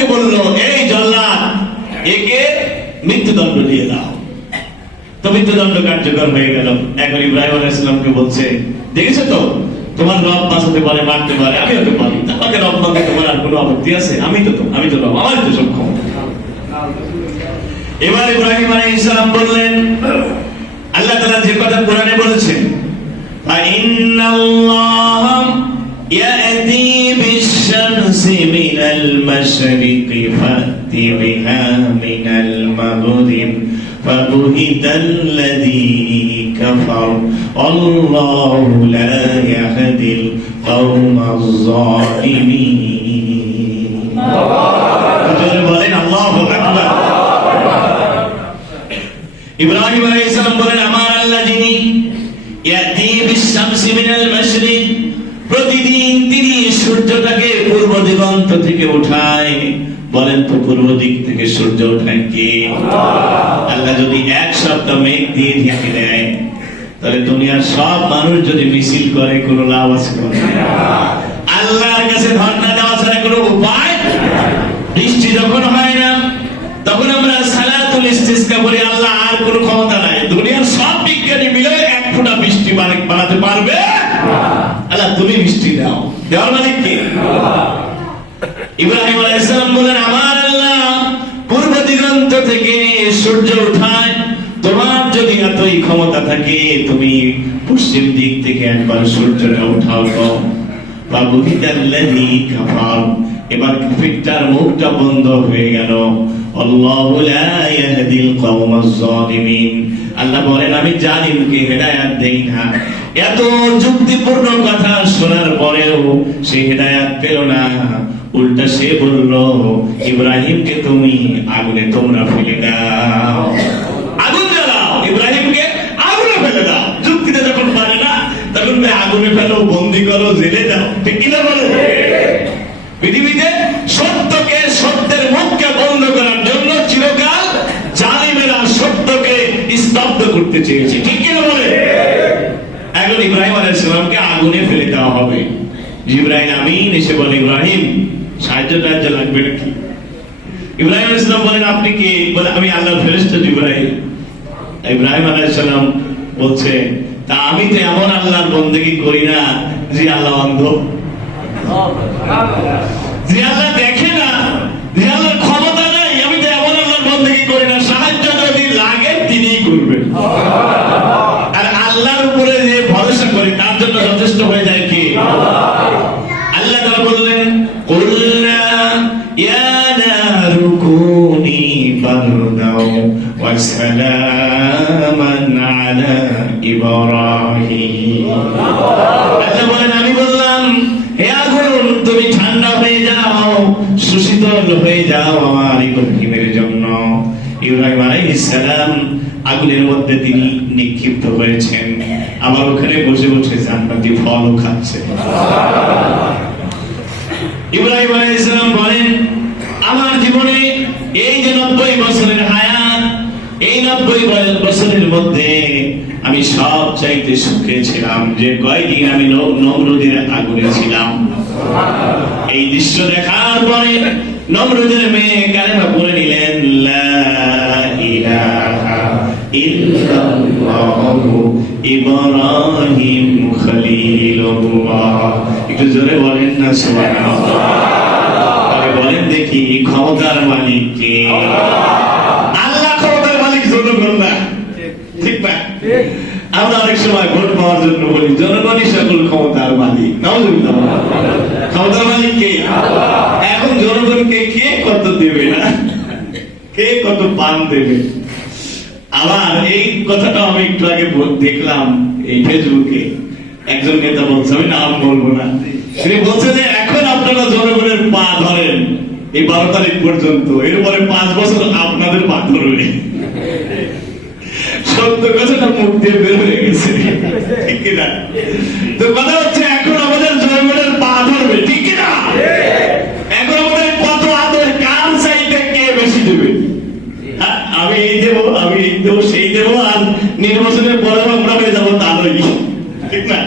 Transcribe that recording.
আলাইহিসসালামকে বলল, এই জল্লাদ, একে মৃত্যুদণ্ড দিয়ে দাও। তো মৃত্যুদণ্ড কার্যকর হয়ে গেল। এখন ইব্রাহিম আলাইহিস সালামকে বলছে, দেখেছো তো, তোমার রব বাঁচাতে পারে, মারতে পারে, আমি হতে পারি, তাকে রব মানতে তোমার আর কোনো আপত্তি আছে? আমি তো রব, আমার তো সব ক্ষমতা। এবার ইব্রাহিম আলাইহিস সালাম বললেন, আল্লাহ তাআলা যে কথা কোরআনে বলেছেন, ফাইন্নাল্লাহা ইয়াতি বিশ-শামসি মিনাল মাশরিকি ফাতি বিহা মিনাল মাগরিব ফাবুহিতাল্লাযী কাফার আল্লাহু লা ইয়াহদিল কওমাজ যালিমিন। আপনারা বলেন আল্লাহু আকবার। ইব্রাহিম আলাইহিস সালাম বলেন, আমার আল্লাহ যিনি ইয়াতি বিশ-শামসি মিনাল মাশরিক, প্রতিদিন তিনি সূর্যটাকে পূর্ব দিগন্ত থেকে উঠায়। বলেন তো পূর্ব দিক থেকে সূর্য ওঠায় কে? আল্লাহ যদি এক সপ্তাহ মেঘ দিয়ে ঢেকে দেয়, তাহলে দুনিয়ার সব মানুষ যদি মিছিল করে, কোনো লাভ আছে? আল্লাহর কাছে ধর্ণা দেওয়া ছাড়া কোনো উপায়? বৃষ্টি যখন হয় না, তখন আমরা সালাতুল ইস্তিসকা বলি, আল্লাহ আর কোনো ক্ষমতা নাই, দুনিয়ার সব বিজ্ঞানী মিলে এক ফোঁটা বৃষ্টি বানাতে পারবে? আল্লাহ তুমি বৃষ্টি দাও। দেওয়ার মালিক কে? ইব্রাহিম আলাইহিস সালাম বলেন, আমার আল্লাহ পূর্ব দিগন্ত থেকে সূর্য উঠায়। তোমার যদি এতই ক্ষমতা থাকে, তুমি পশ্চিম দিক থেকে একবার সূর্যটা উঠাও তো। ফাবুহিতাল্লাযী কাফার, এবার কাফিরটার মুখটা বন্ধ হয়ে গেল। আল্লাহু লা ইয়াহদিল কওমাজ যালিমিন, আল্লাহ বলেন আমি জালিমকে হেদায়েত দেই না। এত যুক্তিপূর্ণ কথা শোনার পরেও সে হেদায়েত পেল না, উল্টা সে বলল, ইব্রাহিমকে তুমি আগুনে তোমরা ফেলে দাও, আগুন জ্বালাও, ইব্রাহিমকে আগুনে ফেলে দাও। যুক্তিতে যখন পারে না, তখন আগুনে ফেলো, বন্দী করো, জেলে দাও। ঠিক কি না বলে? পৃথিবীতে সত্যকে, সত্যের মুখকে বন্ধ করার জন্য চিরকাল জালিমেরা সত্যকে স্তব্ধ করতে চেয়েছে। ঠিক কিনা বলে? এখন ইব্রাহিম আলাইহিস সালামকে আগুনে ফেলে দেওয়া হবে। জিবরাইল আমিন এসে বলে, ইব্রাহিম সাহায্য লাগবে নাকি? ইব্রাহিম আলাইহিস সালাম বলেন, আপনি কে? বলে, আমি আল্লাহর ফেরেশতা জিবরাইল। ইব্রাহিম আলাইহিস সালাম বলছে, তা আমি তো এমন আল্লাহর বন্দেগী করি না যে আল্লাহ অন্ধ, যে আল্লাহ দেখে না, যে আল্লাহর ক্ষমতা নাই। আমি তো এমন আল্লাহর বন্দেগী করি না, সাহায্য যদি লাগে তিনিই করবেন। আর আল্লাহর উপরে যে ভরসা করি, তার জন্য যথেষ্ট হয়ে যায় কি? আল্লাহ তাআলা বললেন, কুলনা ইয়া নারু কুনি বারদাও ওয়া সালামান আলা ইব্রাহিম। আল্লাহ বলেন, আমি বললাম, হে আগুন তুমি ঠান্ডা হয়ে যাও, সুশীতল হয়ে যাও আমার ইব্রাহিমের জন্য। ইব্রাহিম আলাইহিস সালাম আগুনের মধ্যে তিনি নিক্ষিপ্ত হয়েছেন, আবার ওখানে বসে বসে জান্নাতি ফলও খাচ্ছেন। ইব্রাহিম আলাইহিস সালাম বলেন, আমার জীবনে এই যে 90 বছরের হায়াত, এই 90 বছরের মধ্যে আমি সব চাইতে সুখে ছিলাম যে কয়দিন আমি নমরুদের আগুনে ছিলাম। এই দৃশ্য দেখার পরে নমরুদের মেয়ে কালেমা পড়ে নিলেন, লা ইলাহা ইল্লাল্লাহু ইব্রাহিম খলিলুল্লাহ। একটু জোরে বলেন না সুবহানাল্লাহ। আরে বলেন দেখি, ক্ষমতার মালিক কে? আল্লাহ ক্ষমতার মালিক, জনগণ না। ঠিক না? আমরা অনেক সময় ভোট পাওয়ার জন্য বলি জনগণই সকল ক্ষমতার মালিক। নাউজুবিল্লাহ। ক্ষমতার মালিক কে? এখন জনগণকে কে কত দেবে না, কে কত পান দেবে। আবার এই কথাটা আমি একটু আগে দেখলাম এই ফেসবুকে, একজন নেতা বলছে, আমি নাম বলবো না, তিনি বলছে যে এখন আপনারা জনগণের পা ধরেন এই 12 তারিখ পর্যন্ত, এরপরে 5 বছর আপনাদের পা ধরবে। সত্য কথাটা মুখ দিয়ে বের হয়ে গেছে। ঠিক কিনা? তো কথা হচ্ছে, এখন আমাদের জনগণের পা ধরবে। ঠিক কিনা? এখন আমাদের কত আদর কার চাইতে কে বেশি দেবে? আমি এই দেবো, আমি এই দেবো, সেই দেবো, আর নির্বাচনের পরে আমরা হয়ে যাবো তা নয়। ঠিক না?